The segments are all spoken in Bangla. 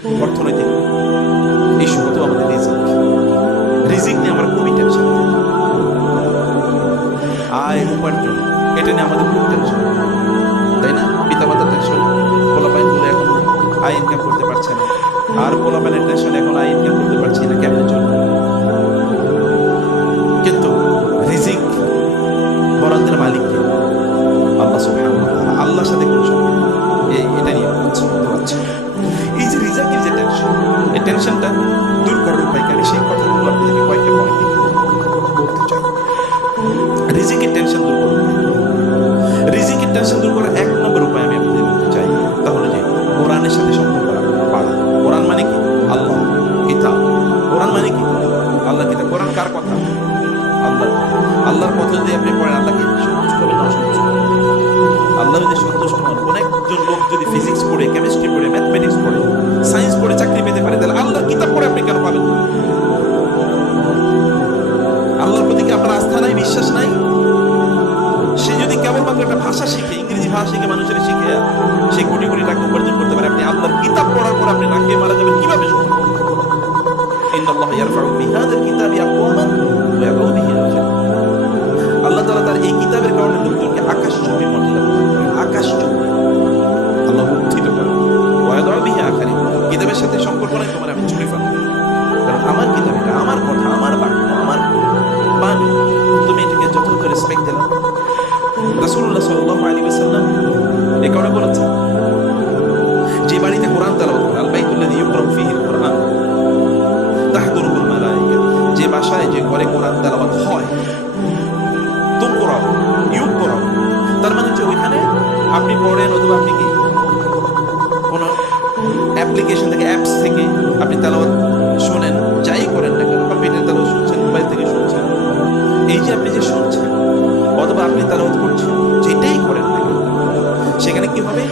অর্থনৈতিক ইস্যু, হতো আমাদের রিজিক। রিজিক নিয়ে আমরা খুবই টেনশন, আয় উপার্জন, এটা নিয়ে আমাদের খুব টেনশন, তাই না? পিতামাতার টেনশন, পোলাপাইনগুলো এখন আয় ইনকাম করতে পারছে না, আর পোলাপাইনের টেনশন এখন আয় ইনকাম করতে পারছি না, কেমনে চলবে? কিন্তু রিজিক বরাদ্দের মালিককে আল্লাহ সুবহানাহু ওয়া তাআলা, আল্লাহর সাথে কোনো সম্পর্ক নেই। এটা নিয়ে হচ্ছে এই যে রিজিকের যে টেনশন, এই টেনশনটা দূর করার উপায় কি? আমি সেই কথাগুলো আপনাদেরকে কয়েকটা পয়েন্টে বলতে চাই। রিজিকের টেনশন দূর করার উপায়, রিজিকের টেনশন দূর করার এক নম্বর উপায় আমি আপনাদের বলতে চাই, তাহলে যে কোরআনের সাথে সম্পর্ক বাড়া। কোরআন মানে কি? আল্লাহ কিতাব। কোরআন মানে কি? আল্লাহ কিতাব। কোরআন কার কথা? আল্লাহর কথা। আল্লাহর কথা যদি আপনি পড়েন, আল্লাহকে সন্তুষ্ট হবে না অসন্তুষ্ট হবে? আল্লাহ যদি সন্তুষ্ট হন, কোন একজন লোক যদি ফিজিক্স পড়ে, কেমিস্ট্রি পড়ে, ম্যাথমেটিক্স পড়ে, সায়েন্স পড়ে চাকরি পেতে পারে, তাহলে আল্লাহর কিতাব পড়ে আপনি কেন পাবেন? আল্লাহর প্রতি কি আপনার আস্থা নাই, বিশ্বাস নাই? সে যদি কেবলমাত্র একটা ভাষা শিখে, ইংরেজি ভাষা শিখে, মানুষের শিখে সে কোটি কোটি টাকা উপার্জন করতে পারে, আপনি আল্লাহর কিতাব পড়ার পর আপনি না খেয়ে মারা যাবেন কিভাবে? ইন্নাল্লাহা ইয়ারফাউ বিহাযাল কিতাবি আকওয়ামান ওয়া ইয়াদউ বিহি আখারিন। আল্লাহ তাআলা তার এই কিতাবের কারণে লোকজনকে আকাশচুম্বী মর্যাদা প্রদান করেন। আকাশচুম্বী আল্লাহ উত্থিত করেন। ওয়া ইয়াদউ বিহি আখারিন। কিতাবের সাথে সম্পর্ক নাই তোমার, আমি ছুঁড়ে ফেলবো, কারণ আমার কিতাব, এটা আমার কথা, আমার বাক্য, আমার বাণী, তুমি এটাকে যথাযথ রেসপেক্ট দিলাম। রাসূলুল্লাহ সাল্লাল্লাহু আলাইহি ওয়াসাল্লাম এই কারণে বলেছেন, যে বাড়িতে কোরআন তেলাওয়াত করে, আল বাইতুল্লাযী ইউকরাউ ফীহিল কুরআন তাহদুরুহুল মালায়েকা, যে বাসায়, যে ঘরে কোরআন তেলাওয়াত হয়, তুকরাউ ইউকরাউ, তার মানে হচ্ছে ওইখানে আপনি পড়েন, অথবা আপনি কি কোনো অ্যাপ্লিকেশন থেকে, অ্যাপস থেকে আপনি তেলাওয়াত শোনেন, যাই করেন না কেন, কম্পিউটার তেলাওয়াত শুনছেন, মোবাইল থেকে শুনছেন, এই যে আপনি যে শুনছেন অথবা আপনি তেলাওয়াত করছেন, যেটাই করেন না কেন, সেখানে কি হবে?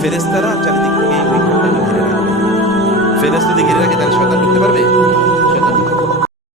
ফেরেশতারা চারিদিক থেকে ওই ঘরটাকে ঘিরে রাখবে। ফেরেশতা দিকে